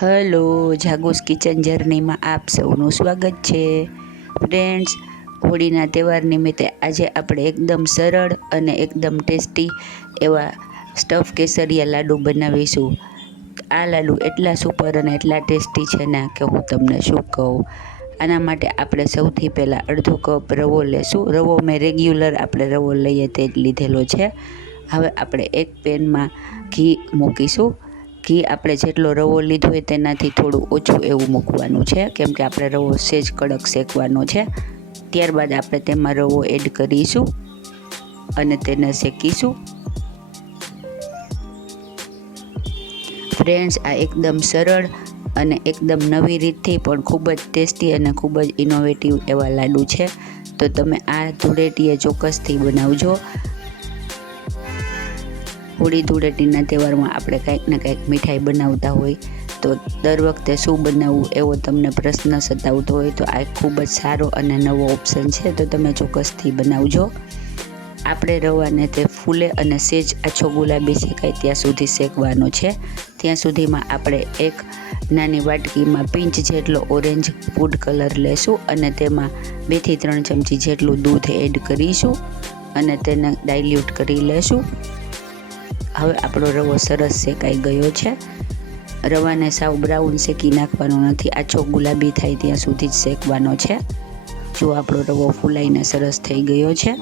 Hello, જાગોસ kitchen જર્નીમાં આપ સૌનું સ્વાગત છે. ફ્રેન્ડ્સ, હોળીના તહેવાર નિમિત્તે આજે આપણે એકદમ સરળ અને એકદમ ટેસ્ટી એવા સ્ટફ કેસરિયા લાડુ બનાવીશું. આ લાડુ એટલા સુપર અને એટલા ટેસ્ટી છે ને કે હું તમને શું કહું. આના માટે આપણે સૌથી પહેલાં અડધો કપ રવો લેશું. રવો મેં રેગ્યુલર આપણે રવો લઈએ તે જ લીધેલો છે. હવે આપણે એક પેનમાં ઘી મૂકીશું. ઘી આપણે જેટલો રવો લીધો હોય તેનાથી થોડું ઓછું એવું મૂકવાનું છે. કેમ કે આપણે રવો સેજ કડક શેકવાનો છે. ત્યારબાદ આપણે તેમાં રવો એડ કરીશું અને તેને શેકીશું. ફ્રેન્ડ્સ, આ એકદમ સરળ અને એકદમ નવી રીતથી પણ ખૂબ જ ટેસ્ટી અને ખૂબ જ ઇનોવેટિવ એવા લાડુ છે. તો તમે આ ધૂળેટીએ ચોક્કસથી બનાવજો. હોળી ધૂળેટીના તહેવારમાં આપણે કંઈક ને કંઈક મીઠાઈ બનાવતા હોય, તો દર વખતે શું બનાવવું એવો તમને પ્રશ્ન સતાવતો હોય, તો આ ખૂબ જ સારો અને નવો ઓપ્શન છે. તો તમે ચોક્કસથી બનાવજો. આપણે રવાને તે ફૂલે અને સેજ આછો ગુલાબી શેકાય ત્યાં સુધી શેકવાનો છે. ત્યાં સુધીમાં આપણે એક નાની વાટકીમાં પિંચ જેટલો ઓરેન્જ ફૂડ કલર લેશું અને તેમાં બેથી ત્રણ ચમચી જેટલું દૂધ એડ કરીશું અને તેને ડાયલ્યુટ કરી લેશું. હવે આપણો રવો સરસ શેકાઈ ગયો છે. રવાને સાવ બ્રાઉન શેકી નાખવાનો નથી. આછો ગુલાબી થાય ત્યાં સુધી જ શેકવાનો છે. જો આપણો રવો ફૂલાઈને સરસ થઈ ગયો છે.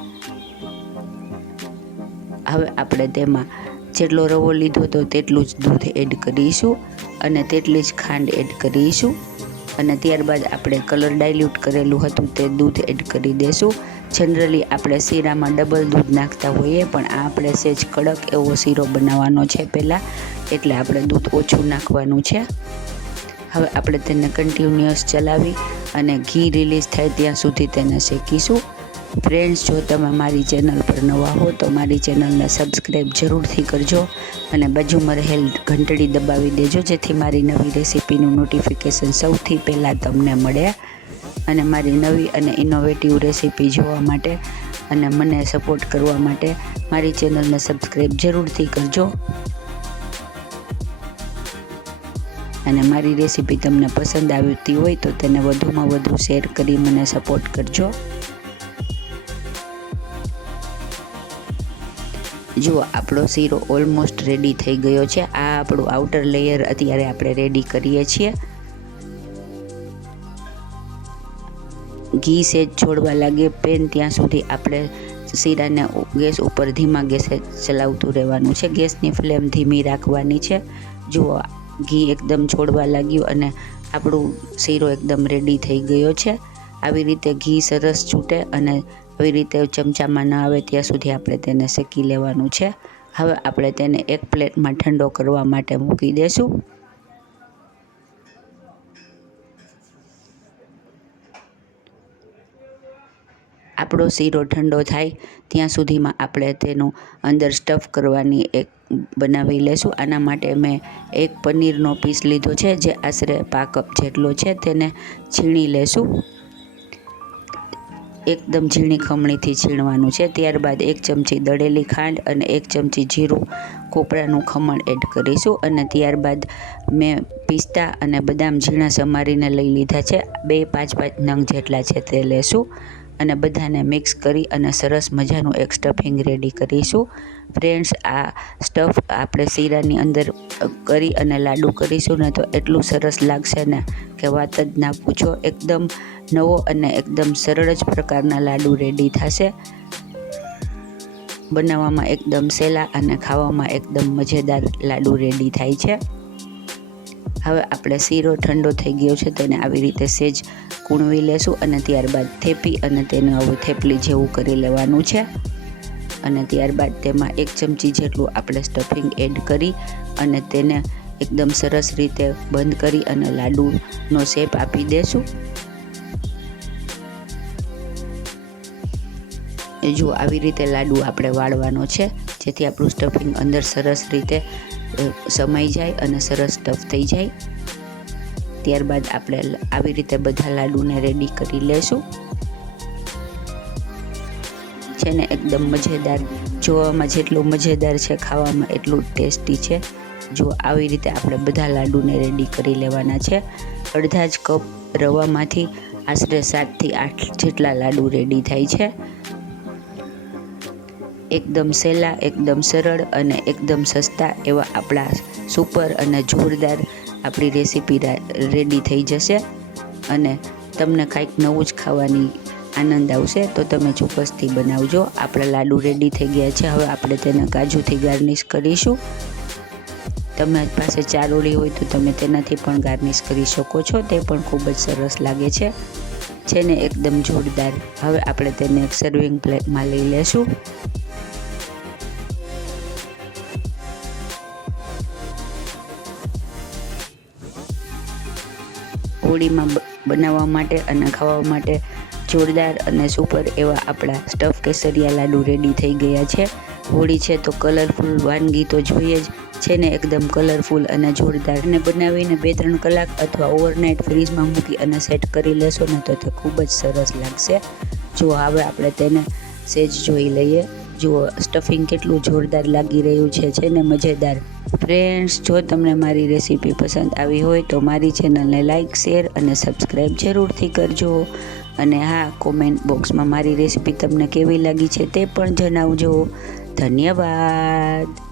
હવે આપણે તેમાં જેટલો રવો લીધો તો તેટલું જ દૂધ એડ કરીશું અને તેટલી જ ખાંડ એડ કરીશું. અને ત્યારબાદ આપણે કલર ડાયલ્યુટ કરેલું હતું તે દૂધ એડ કરી દેશું. જનરલી આપણે શીરામાં ડબલ દૂધ નાખતા હોઈએ, પણ આ આપણે સેજ કડક એવો શીરો બનાવવાનો છે પહેલાં, એટલે આપણે દૂધ ઓછું નાખવાનું છે. હવે આપણે તેને કન્ટિન્યુઅસ ચલાવી અને ઘી રિલીઝ થાય ત્યાં સુધી તેને શેકીશું. ફ્રેન્ડ્સ જો તમે મારી ચેનલ પર નવા હો, તો મારી ચેનલને સબસ્ક્રાઈબ જરૂરથી કરજો અને બાજુમાં રહેલ ઘંટડી દબાવી દેજો, જેથી મારી નવી રેસીપીનું નોટિફિકેશન સૌથી પહેલાં તમને મળે અને મારી નવી અને ઇનોવેટિવ રેસીપી જોવા માટે અને મને સપોર્ટ કરવા માટે મારી ચેનલને સબસ્ક્રાઈબ જરૂરથી કરજો. અને મારી રેસીપી તમને પસંદ આવતી હોય, તો તેને વધુમાં વધુ શેર કરી મને સપોર્ટ કરજો. જુઓ આપણો શીરો ઓલમોસ્ટ રેડી થઈ ગયો છે, આ આપણું આઉટર લેયર અત્યારે આપણે રેડી કરીએ છીએ. ઘી સેજ છોડવા લાગે, પેન ત્યાં સુધી આપણે શીરાને ગેસ ઉપર ધીમા ગેસે ચલાવતું રહેવાનું છે. ગેસની ફ્લેમ ધીમી રાખવાની છે. જુઓ ઘી એકદમ છોડવા લાગ્યું અને આપણું શીરો એકદમ રેડી થઈ ગયો છે. આવી રીતે ઘી સરસ છૂટે અને આવી રીતે ચમચામાં ન આવે ત્યાં સુધી આપણે તેને શેકી લેવાનું છે. હવે આપણે તેને એક પ્લેટમાં ઠંડો કરવા માટે મૂકી દઈશું આપણો શીરો ઠંડો થાય ત્યાં સુધીમાં આપણે તેનું અંદર સ્ટફ કરવાની એક બનાવી લેશું. આના માટે મેં એક પનીરનો પીસ લીધો છે, જે આશરે પા કપ જેટલો છે, તેને છીણી લેશું. એકદમ ઝીણી ખમણીથી છીણવાનું છે. ત્યારબાદ એક ચમચી દળેલી ખાંડ અને એક ચમચી જીરું કોપરાનું ખમણ એડ કરીશું અને ત્યારબાદ મેં પિસ્તા અને બદામ ઝીણા સમારીને લઈ લીધા છે. બે પાંચ પાંચ નંગ જેટલા છે તે લેશું. અને બધાને મિક્સ કરી અને સરસ મજાનું એક સ્ટફિંગ રેડી કરીશું. ફ્રેન્ડ્સ આ સ્ટફ આપણે શીરાની અંદર કરી અને લાડુ કરીશું ને તો એટલું સરસ લાગશે ને કે વાત જ ના પૂછો. એકદમ નવો અને એકદમ સરળ જ પ્રકારના લાડુ રેડી થશે. બનાવવામાં એકદમ સહેલા અને ખાવામાં એકદમ મજેદાર લાડુ રેડી થાય છે. હવે આપણે શીરો ઠંડો થઈ ગયો છે તેને આવી રીતે સેજ કૂણવી લેશું અને ત્યારબાદ થેપી અને તેને હવે થેપલી જેવું કરી લેવાનું છે. અને ત્યારબાદ તેમાં એક ચમચી જેટલું આપણે સ્ટફિંગ એડ કરી અને તેને એકદમ સરસ રીતે બંધ કરી અને લાડુનો શેપ આપી દેશું. જો આવી રીતે લાડુ આપણે વાળવાનો છે, જેથી આપણું સ્ટફિંગ અંદર સરસ રીતે સમાઈ જાય અને સરસ ટફ થઈ જાય. ત્યારબાદ આપણે આવી રીતે બધા લાડુને રેડી કરી લેશું. છે ને એકદમ મજેદાર, જોવામાં જેટલું મજેદાર છે, ખાવામાં એટલું ટેસ્ટી છે. જો આવી રીતે આપણે બધા લાડુને રેડી કરી લેવાના છે, અડધા જ કપ રવામાંથી આશરે સાતથી આઠ જેટલા લાડુ રેડી થાય છે. એકદમ સહેલા, એકદમ સરળ અને એકદમ સસ્તા એવા આપણા સુપર અને જોરદાર આપણી રેસીપી રેડી થઈ જશે. અને તમને કાંઈક નવું જ ખાવાની આનંદ આવશે તો તમે ચોક્કસથી બનાવજો. આપણા લાડુ રેડી થઈ ગયા છે. હવે આપણે તેને કાજુથી ગાર્નિશ કરીશું. તમે પાસે ચારોળી હોય તો તમે તેનાથી પણ ગાર્નિશ કરી શકો છો. તે પણ ખૂબ જ સરસ લાગે છે. છે ને એકદમ જોરદાર. હવે આપણે તેને એક સર્વિંગ પ્લેટમાં લઈ લેશું. હોળીમાં બનાવવા માટે અને ખાવા માટે જોરદાર અને સુપર એવા આપણા સ્ટફ કેસરિયા લાડુ રેડી થઈ ગયા છે. હોળી છે તો કલરફુલ વાનગી તો જોઈએ જ છે ને એકદમ કલરફુલ અને જોરદાર અને બનાવીને બે ત્રણ કલાક અથવા ઓવરનાઇટ ફ્રીજમાં મૂકી અને સેટ કરી લેશો ને તો તે ખૂબ જ સરસ લાગશે. જો હવે આપણે તેને સેજ જોઈ લઈએ. જુઓ સ્ટફિંગ કેટલું જોરદાર લાગી રહ્યું છે છે ને મજેદાર ફ્રેન્ડ્સ જો તમને મારી રેસીપી પસંદ આવી હોય તો મારી ચેનલને લાઇક શેર અને સબસ્ક્રાઈબ જરૂરથી કરજો. અને હા કોમેન્ટ બોક્સમાં મારી રેસીપી તમને કેવી લાગી છે તે પણ જણાવજો. ધન્યવાદ.